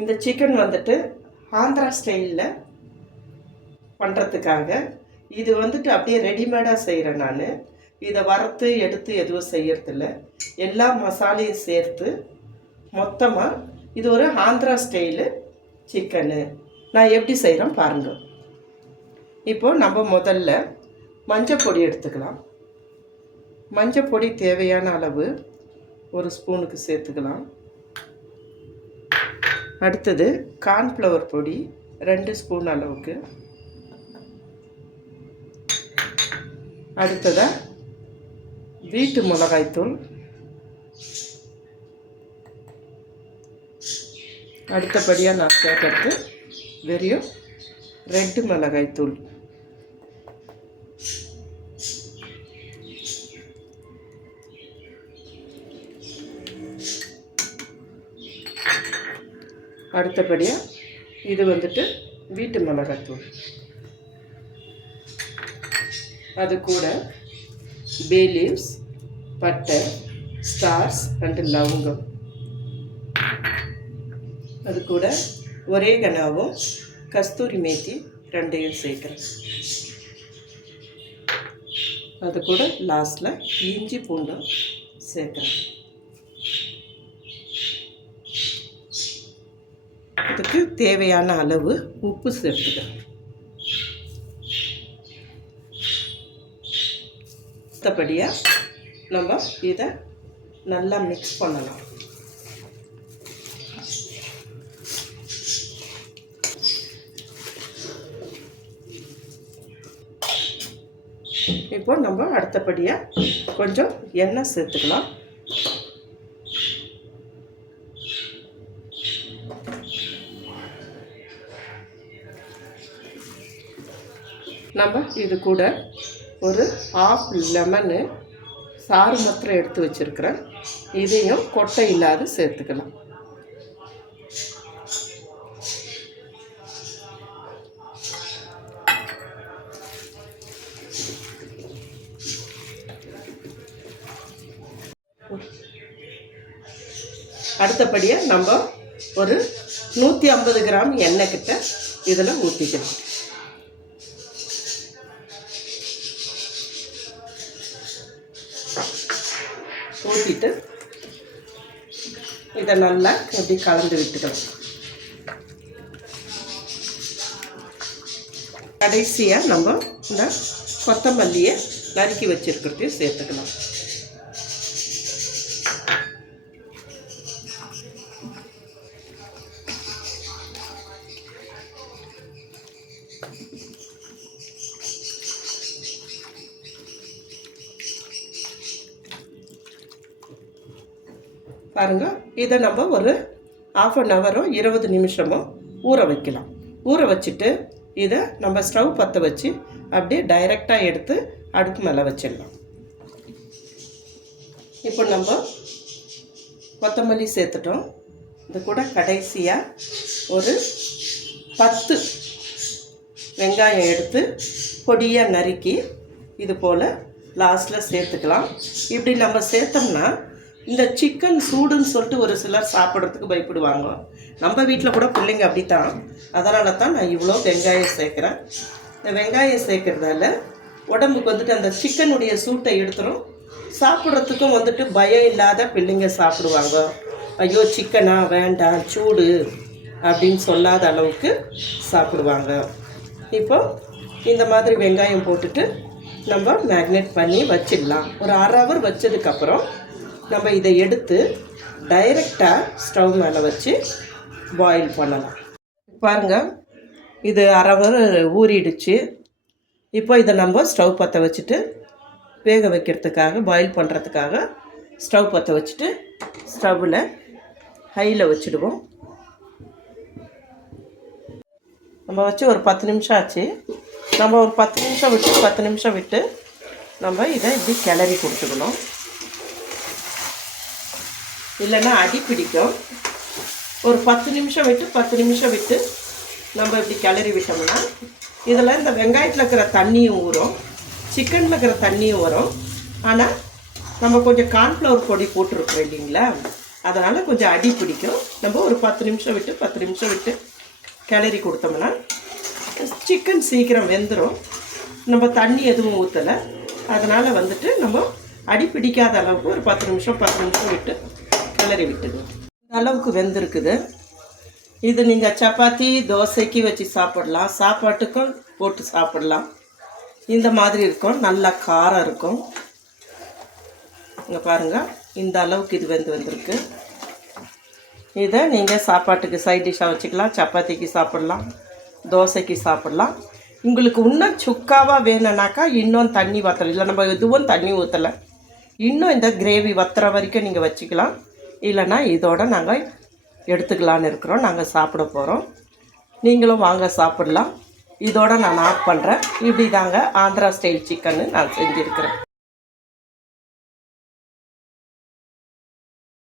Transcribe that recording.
இந்த சிக்கன் வந்துட்டு ஆந்திரா ஸ்டைலில் பண்ணுறதுக்காக இது வந்துட்டு அப்படியே ரெடிமேடாக செய்கிறேன் நான். இதை வறுத்து எடுத்து எதுவும் செய்யறதில்ல. எல்லா மசாலையும் சேர்த்து மொத்தமாக இது ஒரு ஆந்திரா ஸ்டைலு சிக்கனு நான் எப்படி செய்கிறேன் பாருங்கள். இப்போது நம்ம முதல்ல மஞ்சள் பொடி எடுத்துக்கலாம். மஞ்சள் பொடி தேவையான அளவு ஒரு ஸ்பூனுக்கு சேர்த்துக்கலாம். அடுத்தது கார்ன்ஃப்ளவர் பொடி 2 ஸ்பூன் அளவுக்கு. அடுத்ததாக வீட்டு மிளகாய்த்தூள். அடுத்தபடியாக நான் சேர்க்கறது வெறும் ரெட்டு மிளகாய்த்தூள். அடுத்தபடியாக இது வந்துட்டு வீட்டு மிளகாய்த்தூள். அது கூட பே லீவ்ஸ், பட்டை, ஸ்டார்ஸ் 2 லவங்கம். அது கூட ஒரேகனாவும் கஸ்தூரி மேத்தி 2 சேர்க்குறேன். அது கூட லாஸ்ட்டில் இஞ்சி பூண்டும் சேர்க்குறேன். அதுக்கு தேவையான அளவு உப்பு சேர்த்துக்கிறேன். மற்றபடியாக நம்ம இதை நல்லா மிக்ஸ் பண்ணலாம். இப்போ நம்ம அடுத்தபடியாக கொஞ்சம் எண்ணெய் சேர்த்துக்கலாம். நம்ம இது கூட ஒரு 1/2 லெமனு சாறு மாத்திரம் எடுத்து வச்சுருக்கிறேன். இதையும் கொட்டை இல்லாத சேர்த்துக்கலாம். அடுத்தபடியாக நம்ம ஒரு 150 கிராம் எண்ணெய் கிட்ட இதில் ஊற்றிக்கலாம். ஊற்றிட்டு இதை நல்லா இப்படி கலந்து விட்டுக்கலாம். கடைசியாக நம்ம இந்த கொத்தமல்லியை நறுக்கி வச்சுருக்கிறதையும் சேர்த்துக்கலாம். பாருங்கள், இதை நம்ம ஒரு 1/2 ஹவரோ 20 நிமிஷமோ ஊற வைக்கலாம். ஊற வச்சுட்டு இதை நம்ம ஸ்டவ் பற்ற வச்சு அப்படியே டைரெக்டாக எடுத்து அடுப்பு மேலே வச்சிடலாம். இப்போ நம்ம கொத்தமல்லி சேர்த்துட்டோம். இது கூட கடைசியாக ஒரு 10 வெங்காயம் எடுத்து பொடியாக நறுக்கி இது போல் லாஸ்ட்டில் சேர்த்துக்கலாம். இப்படி நம்ம சேர்த்தோம்னா இந்த சிக்கன் சூடுன்னு சொல்லிட்டு ஒரு சிலர் சாப்பிட்றதுக்கு பயப்படுவாங்க. நம்ம வீட்டில் கூட பிள்ளைங்க அப்படித்தான். அதனால தான் நான் இவ்வளோ வெங்காயம் சேர்க்குறேன். இந்த வெங்காயம் சேர்க்குறதால உடம்புக்கு வந்துட்டு அந்த சிக்கனுடைய சூட்டை எடுத்துரும். சாப்பிட்றதுக்கும் வந்துட்டு பயம் இல்லாத பிள்ளைங்க சாப்பிடுவாங்க. ஐயோ சிக்கனா வேண்டாம் சூடு அப்படின்னு சொல்லாத அளவுக்கு சாப்பிடுவாங்க. இப்போ இந்த மாதிரி வெங்காயம் போட்டுட்டு நம்ம மேக்னேட் பண்ணி வச்சிடலாம். ஒரு 1/2 ஹவர் வச்சதுக்கப்புறம் நம்ம இதை எடுத்து டைரெக்டாக ஸ்டவ் மேலே வச்சு பாயில் பண்ணலாம். பாருங்கள், இது 1/2 ஹவர் ஊறிடுச்சு. இப்போ இதை நம்ம ஸ்டவ் பற்ற வச்சுட்டு வேக வைக்கிறதுக்காக பாயில் பண்ணுறதுக்காக ஸ்டவ் பற்ற வச்சுட்டு ஸ்டவ்வில் ஹையில் வச்சுடுவோம். நம்ம வச்சு ஒரு 10 நிமிஷம் ஆச்சு. நம்ம ஒரு 10 நிமிஷம் விட்டு நம்ம இதை இப்படி கிளறி கொடுத்துக்கணும். இல்லைன்னா அடி பிடிக்கும். ஒரு 10 நிமிஷம் விட்டு நம்ம இப்படி கிளறி விட்டோம்னா இதில் இந்த வெங்காயத்தில் இருக்கிற தண்ணியும் ஊறும், சிக்கனில் இருக்கிற தண்ணியும் வரும். ஆனால் நம்ம கொஞ்சம் கார்ன்ஃப்ளவர் பொடி போட்டிருக்கோம் இல்லைங்களா, அதனால் கொஞ்சம் அடி பிடிக்கும். நம்ம ஒரு 10 நிமிஷம் விட்டு கிளறி கொடுத்தோம்னா சிக்கன் சீக்கிரம் வெந்துடும். நம்ம தண்ணி எதுவும் ஊற்றலை, அதனால் வந்துட்டு நம்ம அடி பிடிக்காத அளவுக்கு ஒரு 10 நிமிஷம் விட்டு கிளறி விட்டுடுவோம். இந்த அளவுக்கு வெந்திருக்குது. இது நீங்கள் சப்பாத்தி தோசைக்கு வச்சு சாப்பிடலாம், சாப்பாட்டுக்கும் போட்டு சாப்பிடலாம். இந்த மாதிரி இருக்கும், நல்லா காரம் இருக்கும். இங்கே பாருங்கள், இந்த அளவுக்கு இது வந்திருக்கு. இதை நீங்கள் சாப்பாட்டுக்கு சைட் டிஷ்ஷாக வச்சுக்கலாம், சப்பாத்திக்கு சாப்பிடலாம், தோசைக்கு சாப்பிடலாம். உங்களுக்கு இன்னும் சுக்காவாக வேணும்னாக்கா இன்னும் தண்ணி வற்றலை, இல்லை நம்ம எதுவும் தண்ணி ஊற்றலை, இன்னும் இந்த கிரேவி வற்றுற வரைக்கும் நீங்கள் வச்சுக்கலாம். இல்லைன்னா இதோட நாங்கள் எடுத்துக்கலான்னு இருக்கிறோம், நாங்கள் சாப்பிட போகிறோம். நீங்களும் வாங்க சாப்பிடலாம். இதோட நான் ஆஃப் பண்ணுறேன். இப்படி தாங்க ஆந்திரா ஸ்டைல் சிக்கன்னு நான் செஞ்சுருக்கிறேன்.